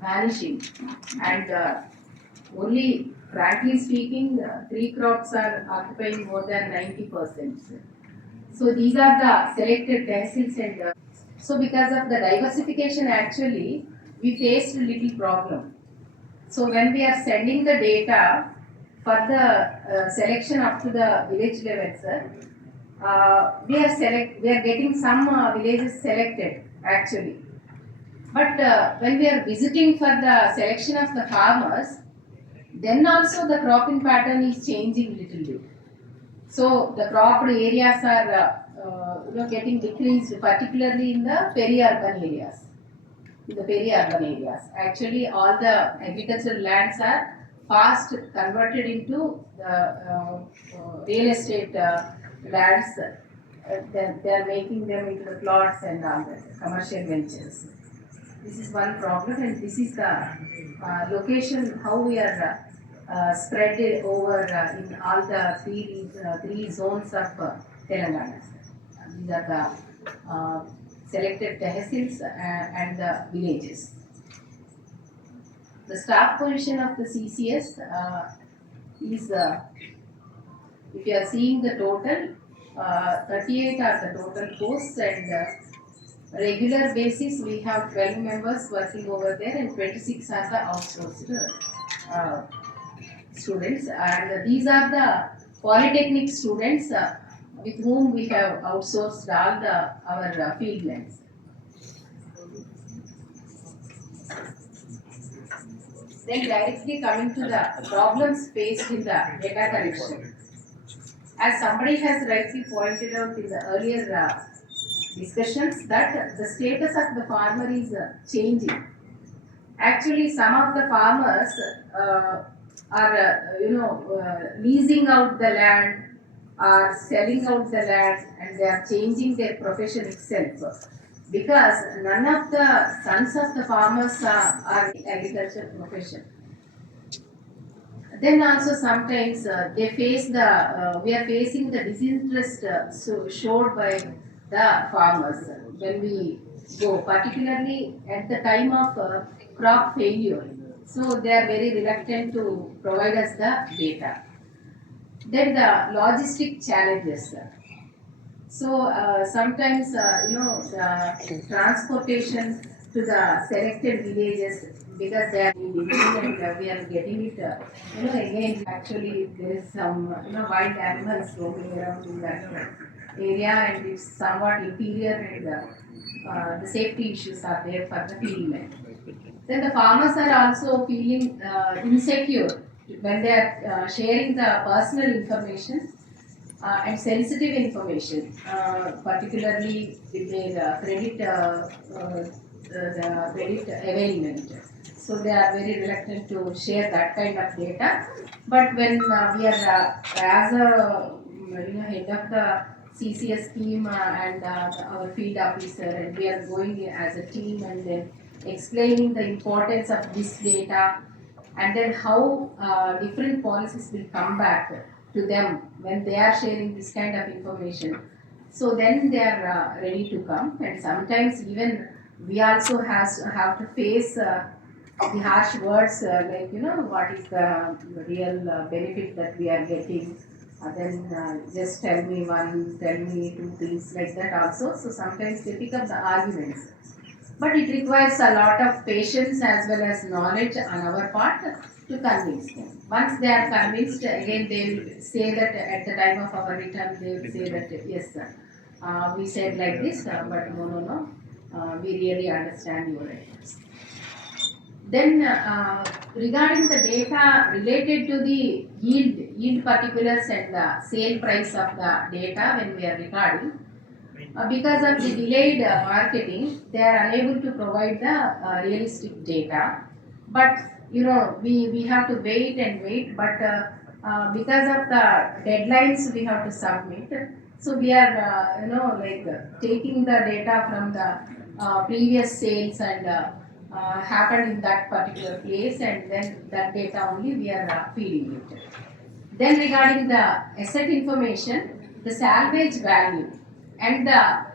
vanishing, and only, frankly speaking, three crops are occupying more than 90%. So these are the selected tehsils, and so because of the diversification, actually, we faced a little problem. So when we are sending the data for the selection up to the village level, sir, we are getting some villages selected actually. But when we are visiting for the selection of the farmers, then also the cropping pattern is changing little bit. So the cropped areas are getting decreased, particularly in the peri-urban areas. In the peri-urban areas, actually, all the agricultural lands are fast converted into the real estate lands. They are making them into the plots and all the commercial ventures. This is one problem, and this is the location how we are spread it over in all the three zones of Telangana. These are the selected tehsils and the villages. The staff position of the CCS is, if you are seeing the total, 38 are the total posts, and regular basis we have 12 members working over there, and 26 are the outsourced students, and these are the polytechnic students with whom we have outsourced all our field lands. Then directly coming to the problems faced in the data collection. As somebody has rightly pointed out in the earlier discussions, that the status of the farmer is changing. Actually, some of the farmers are leasing out the land, are selling out the land, and they are changing their profession itself, because none of the sons of the farmers are in agriculture profession. Then also sometimes they face the we are facing the disinterest showed by the farmers when we go, particularly at the time of crop failure. So they are very reluctant to provide us the data. Then the logistic challenges. So sometimes the transportation to the selected villages, because they are in India and we are getting it. Again, actually there is some wild animals roaming around in that area, and it's somewhat interior, and the safety issues are there for the field. Then the farmers are also feeling insecure when they are sharing the personal information and sensitive information, particularly with their the credit availment. So they are very reluctant to share that kind of data. But when we are as a head of the CCS team and our field officer, and we are going as a team and then explaining the importance of this data, and then how different policies will come back to them when they are sharing this kind of information. So then they are ready to come, and sometimes even we also have to face the harsh words like what is the real benefit that we are getting. Then just tell me two things like that also. So sometimes they pick up the arguments. But it requires a lot of patience as well as knowledge on our part to convince them. Once they are convinced, again they will say that at the time of our return, they will say that yes, sir, we said like this, but no, we really understand your efforts. Then regarding the data related to the yield particulars and the sale price of the data when we are recording, because of the delayed marketing, they are unable to provide the realistic data. But we have to wait and wait. But because of the deadlines we have to submit, so we are taking the data from the previous sales and happened in that particular place, and then that data only we are feeding it. Then regarding the asset information, the salvage value and the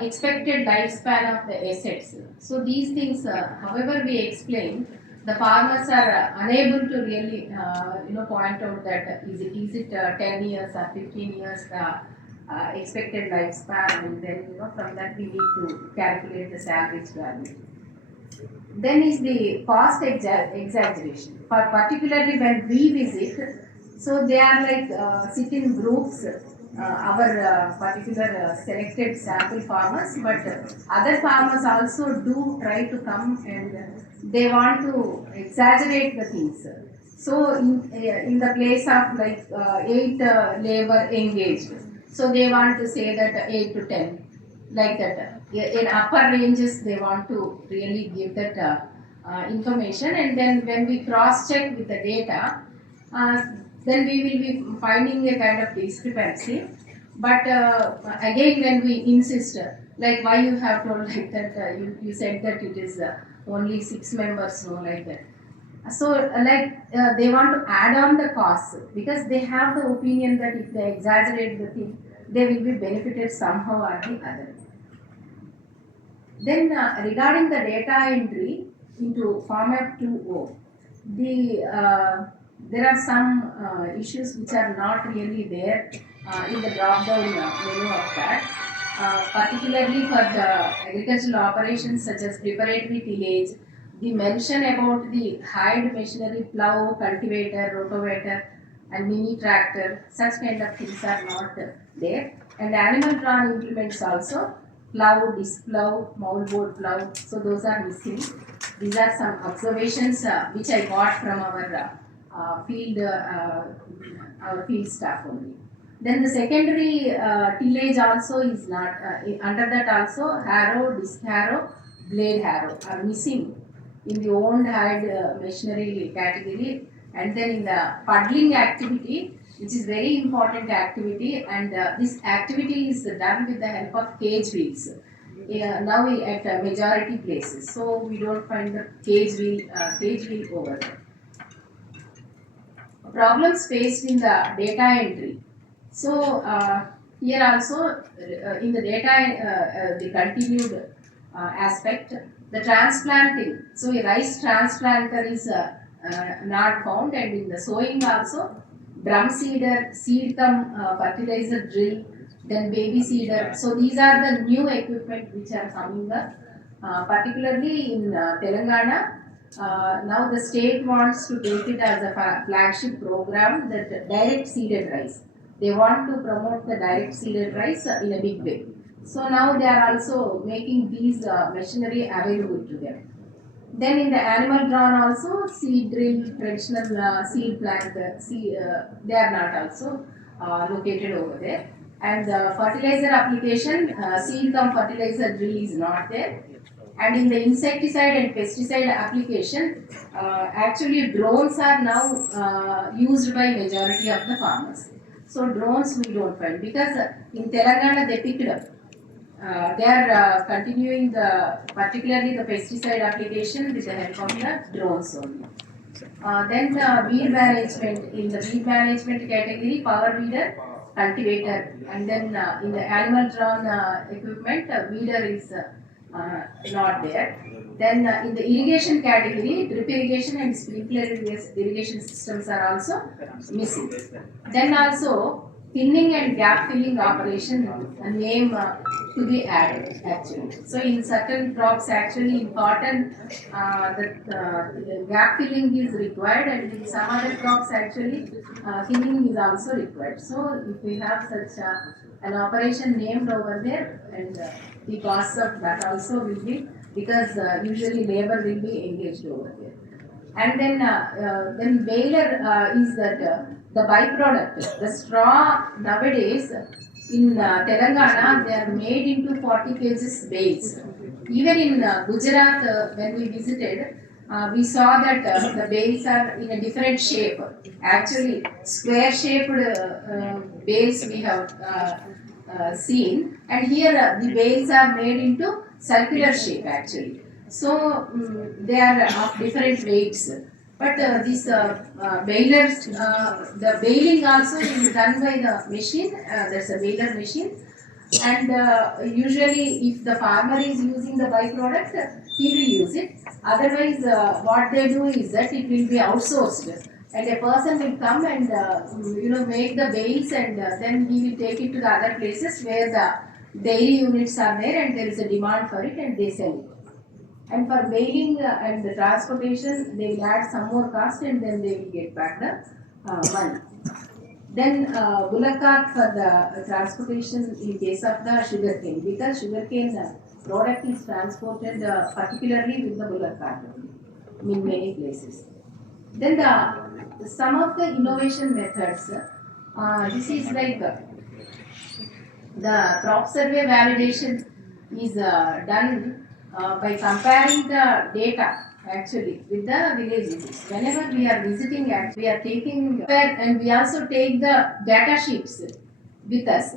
expected lifespan of the assets. So these things, however we explain, the farmers are unable to really, point out that is it 10 years or 15 years expected lifespan, and then from that we need to calculate the salvage value. Then is the cost exaggeration. Particularly when we visit, so they are like sit in groups, our particular selected sample farmers, but other farmers also do try to come, and they want to exaggerate the things. So in the place of like 8 labor engaged, so they want to say that 8 to 10, like that. In upper ranges, they want to really give that information, and then when we cross check with the data, uh, then we will be finding a kind of discrepancy. But again, when we insist, like why you have told like that, you said that it is only 6 members, no, like that. So, they want to add on the costs because they have the opinion that if they exaggerate the thing, they will be benefited somehow or the other. Then, regarding the data entry into format 2.0, there are some issues which are not really there in the drop down menu of that. Particularly for the agricultural operations such as preparatory tillage, the mention about the hired machinery, plough, cultivator, rotavator, and mini tractor, such kind of things are not there. And animal drawn implements also, plough, disc plough, moldboard plough, so those are missing. These are some observations which I got from our field staff only. Then the secondary tillage also is not, under that also harrow, disc harrow, blade harrow are missing in the owned hired machinery category. And then in the puddling activity, which is very important activity, and this activity is done with the help of cage wheels. Now at majority places, so we don't find the cage wheel over there. Problems faced in the data entry. So here also in the data, the continued aspect, the transplanting. So a rice transplanter is not found, and in the sowing also, drum seeder, seed cum fertilizer drill, then baby seeder. So these are the new equipment which are coming up, particularly in Telangana. Now the state wants to take it as a flagship program, that direct seeded rice. They want to promote the direct seeded rice in a big way. So now they are also making these machinery available to them. Then in the animal drawn also, seed drill, traditional seed plant, they are not also located over there. And fertilizer application, seed cum fertilizer drill is not there. And in the insecticide and pesticide application, actually drones are now used by majority of the farmers. So drones we don't find, because in Telangana they picked up. They are continuing particularly the pesticide application with the help of the drones only. Then the weed management, in the weed management category, power weeder, cultivator, and then in the animal drawn equipment, weeder is not there. Then in the irrigation category, drip irrigation and sprinkler irrigation systems are also missing. Then also thinning and gap filling operation, a name to be added actually. So in certain crops actually important the gap filling is required, and in some other crops actually thinning is also required. So if we have such an operation named over there, and the cost of that also will be, because usually labor will be engaged over there. And then baler is that the byproduct, the straw nowadays in Telangana, they are made into 40 kgs bales. Even in Gujarat, when we visited, we saw that the bales are in a different shape. Actually, square shaped bales we have seen, and here the bales are made into circular shape actually. So they are of different weights. But these balers, the baling also is done by the machine. There's a baler machine, and usually if the farmer is using the byproduct, he will use it. Otherwise, what they do is that it will be outsourced, and a person will come and make the bales, and then he will take it to the other places where the dairy units are there, and there is a demand for it, and they sell it. And for mailing and the transportation, they will add some more cost, and then they will get back the money. Then bullock cart for the transportation in case of the sugarcane, because sugarcane product is transported particularly with the bullock cart in many places. Then some of the innovation methods, this is like the crop survey validation is done by comparing the data actually with the villages. Whenever we are visiting, we are taking and we also take the data sheets with us,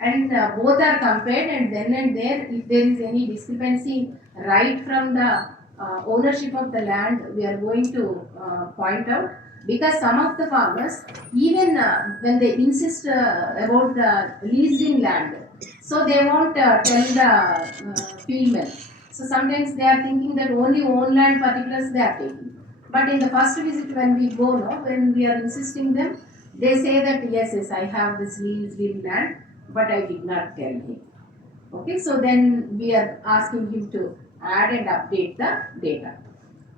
and both are compared, and then and there, if there is any discrepancy right from the ownership of the land, we are going to point out, because some of the farmers, even when they insist about the leased in land, so they won't tell the fieldmen. So sometimes they are thinking that only own land particulars they are taking. But in the first visit when we go, no, when we are insisting them, they say that yes, I have this leased in land, but I did not tell him. Okay, so then we are asking him to add and update the data.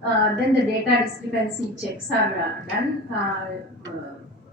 Then the data discrepancy checks are done,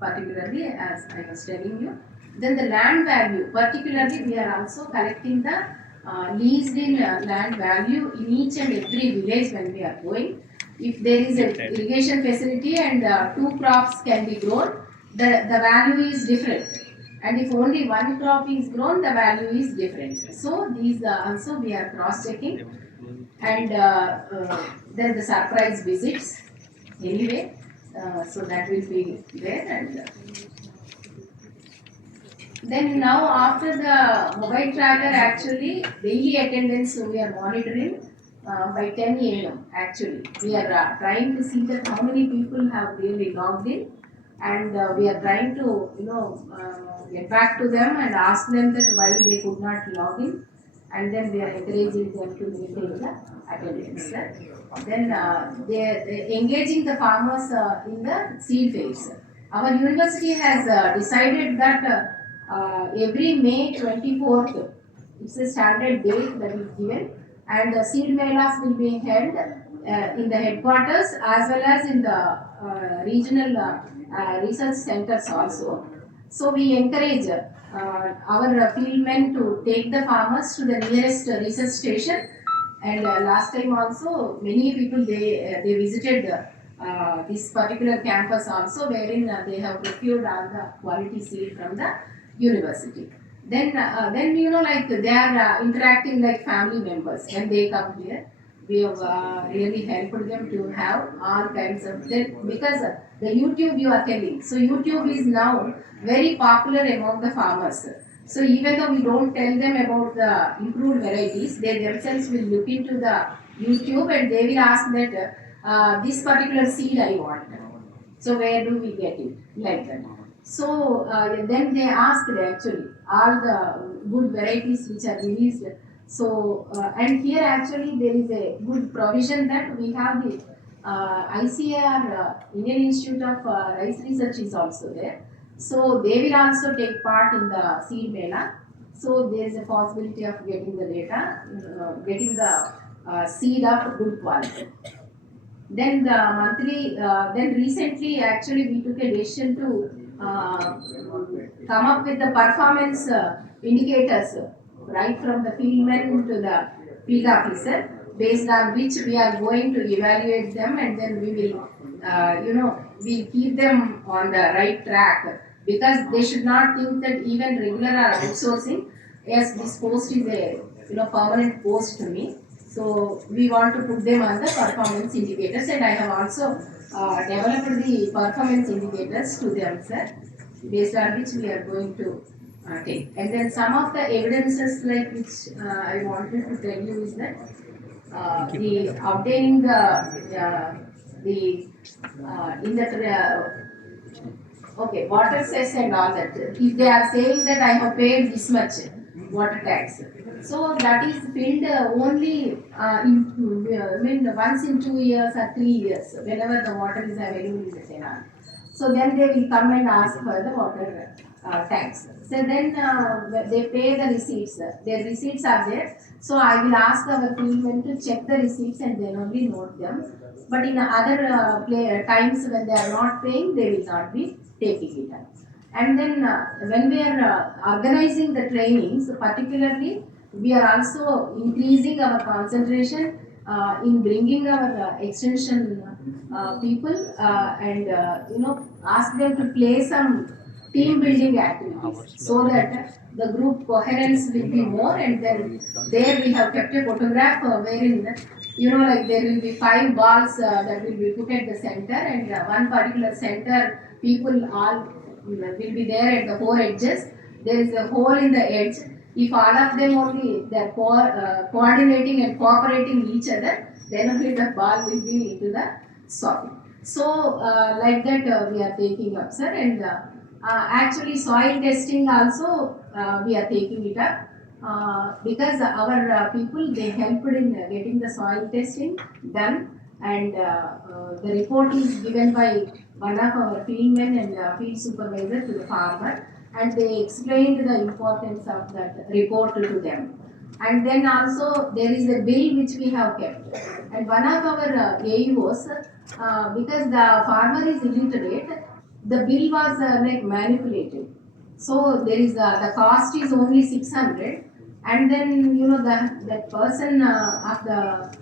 particularly as I was telling you. Then the land value, particularly we are also collecting the leased in land value in each and every village when we are going. If there is an irrigation facility and 2 crops can be grown, the value is different. And if only 1 crop is grown, the value is different. So these also we are cross checking. And then the surprise visits anyway, so that will be there. And then now after the mobile tracker, actually daily attendance we are monitoring by 10 a.m. actually. We are trying to see that how many people have really logged in, and we are trying to get back to them and ask them that why they could not log in, and then we are encouraging them to maintain the attendance. Then they engaging the farmers in the seed phase. Our university has decided that every May 24th, it's a standard date that is given, and the seed melas will be held in the headquarters as well as in the regional research centers also. So we encourage our field men to take the farmers to the nearest research station, and last time also many people they visited this particular campus also, wherein they have procured all the quality seed from the university. Then like they are interacting like family members when they come here. We have really helped them to have all kinds of because the YouTube you are telling. So YouTube is now very popular among the farmers. So even though we don't tell them about the improved varieties, they themselves will look into the YouTube and they will ask that this particular seed I want. So where do we get it? Like that. So then they asked actually all the good varieties which are released. So and here actually there is a good provision that we have the ICAR Indian Institute of Rice Research is also there. So they will also take part in the seed mela. So there is a possibility of getting the data, getting the seed of good quality. Then the monthly, then recently actually we took a decision to come up with the performance indicators right from the fieldman to the field officer, based on which we are going to evaluate them, and then we will we'll keep them on the right track, because they should not think that even regular or outsourcing, yes, this post is a permanent post to me. So we want to put them on the performance indicators, and I have also developed the performance indicators to them, sir, based on which we are going to take. And then some of the evidences like which I wanted to tell you is that the obtaining the in the okay, water cess and all that. If they are saying that I have paid this much, water tanks. So that is filled only once in 2 years or 3 years, whenever the water is available in the canal. So then they will come and ask for the water tanks. So then they pay the receipts. Their receipts are there. So I will ask our field to check the receipts and then only note them. But in other times when they are not paying, they will not be taking it up. And then when we are organizing the trainings, particularly, we are also increasing our concentration in bringing our extension people and ask them to play some team building activities so that the group coherence will be more. And then there we have kept a photograph wherein like there will be 5 balls that will be put at the center, and one particular center people all will be there at the 4 edges. There is a hole in the edge. If all of them only they are coordinating and cooperating each other, then only the ball will be into the soil. So like that we are taking up, sir. And actually soil testing also we are taking it up. Because our people they helped in getting the soil testing done, and the report is given by one of our field men and field supervisor to the farmer, and they explained the importance of that report to them. And then also there is a bill which we have kept, and one of our AEOs, because the farmer is illiterate, the bill was like manipulated. So there is the cost is only 600, and then that person of the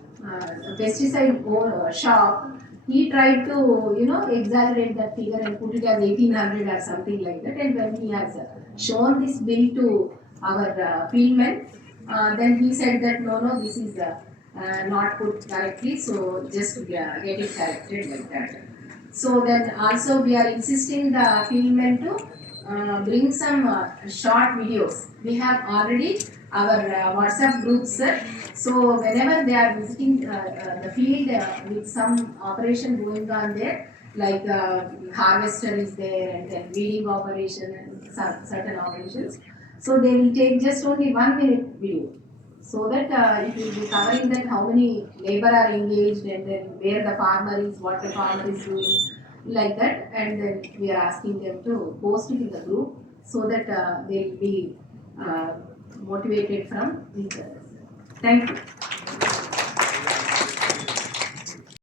pesticide shop, he tried to exaggerate that figure and put it as 1800 or something like that. And when he has shown this bill to our field men, then he said that no, this is not put correctly, so just get it corrected like that. So then also we are insisting the field men to bring some short videos. We have already our WhatsApp groups. So whenever they are visiting the field with some operation going on there, like harvester is there and then weeding operation and certain operations. So they will take just only 1 minute video, so that it will be covering that how many labor are engaged and then where the farmer is, what the farmer is doing, like that. And then we are asking them to post it in the group so that they will be motivated from each other. Thank you.